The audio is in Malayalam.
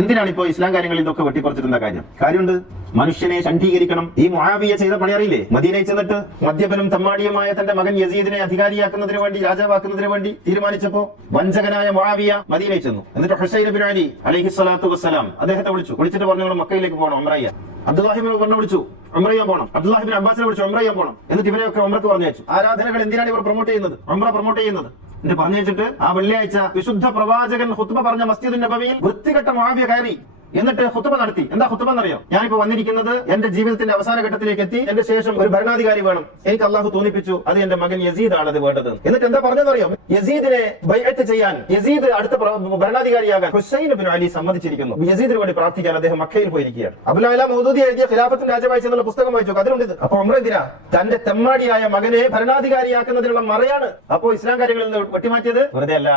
എന്തിനാണ് ഇപ്പോൾ ഇസ്ലാം കാര്യങ്ങളിൽ ഇതൊക്കെ വെട്ടിപ്പറിച്ചിട്ടുള്ള കാര്യമുണ്ട്. മനുഷ്യനെ ശണ്ഡീകരിക്കണം. ഈ മുആവിയ ചെയ്ത പണി അറിയില്ലേ? മദീനയിൽ ചെന്നിട്ട് മദ്യപനും തമ്മാടിയുമായ തന്റെ മകൻ യസീദിനെ അധികാരിയാക്കുന്നതിന് വേണ്ടി, രാജാവാക്കുന്നതിന് വേണ്ടി തീരുമാനിച്ചപ്പോ വഞ്ചകനായ മുആവിയ മദീനയിൽ ചെന്നു. എന്നിട്ട് ഹുസൈൻ ഇബ്നു അലി അലൈഹിസ്സലാത്തു വസ്സലാം അദ്ദേഹത്തെ വിളിച്ചിട്ട് പറഞ്ഞു, നിങ്ങൾ മക്കയിലേക്ക് പോകണം, ഉംറയ്യ. അബ്ദുല്ലാഹിബ്നു ഉമറിനെ വിളിച്ചു, ഉംറയ്യ പോകണം. അബ്ദുല്ലാഹിബ്നു അബ്ബാസിനെ വിളിച്ചു, ഉംറയ്യ പോകണം. എന്നിട്ട് ഇവരെയൊക്കെ ഉംറക്ക് പറഞ്ഞയച്ചു. ആരാധനകൾ എന്തിനാണ് ഇവർ പ്രൊമോട്ട് ചെയ്യുന്നത്? ഉംറ പ്രൊമോട്ട് ചെയ്യുന്നത്. എന്നിട്ട് പറഞ്ഞു വെച്ചിട്ട് ആ വെള്ളിയാഴ്ച വിശുദ്ധ പ്രവാചകൻ ഖുത്ബ പറഞ്ഞ മസ്ജിദുൻ നബവിയിൽ വൃത്തികെട്ട മുആവിയ കയറി എന്നിട്ട് ഖുത്ബ നടത്തി. എന്താ ഖുത്ബ എന്നറിയോ? ഞാനിപ്പോ വന്നിരിക്കുന്നത് എന്റെ ജീവിതത്തിന്റെ അവസാന ഘട്ടത്തിലേക്ക് എത്തി, എന്റെ ശേഷം ഒരു ഭരണാധികാരി വേണം, എനിക്ക് അള്ളാഹു തോന്നിപ്പിച്ചു, അത് എന്റെ മകൻ യസീദ് ആണ് അത് വേണ്ടത്. എന്നിട്ട് എന്താ പറഞ്ഞതെന്നറിയോ? യസീദിനെ ബൈഅത്ത് ചെയ്യാൻ, യസീദ് അടുത്ത ഭരണാധികാരിയാകാൻ ഹുസൈൻ ഇബ്നു അലി സമ്മതിച്ചിരിക്കുന്നു. യസീദിന് വേണ്ടി പ്രാർത്ഥിക്കാൻ അദ്ദേഹം മക്കയിൽ പോയിരിക്കുകയാണ്. അബുൽ അല മൗദൂദി എഴുതിയ ഖിലാഫത്തുൽ രാജവാഴ്ച എന്നുള്ള പുസ്തകം വായിച്ചു, അതിലുണ്ട്. അപ്പൊ ഉംറ എന്തിനാ? തന്റെ തെമ്മാടിയായ മകനെ ഭരണാധികാരിയാക്കുന്നതിനുള്ള മറയാണ്. അപ്പോ ഇസ്ലാം കാര്യങ്ങളിൽ നിന്ന് വെട്ടിമാറ്റിയത് വെറുതെ അല്ല.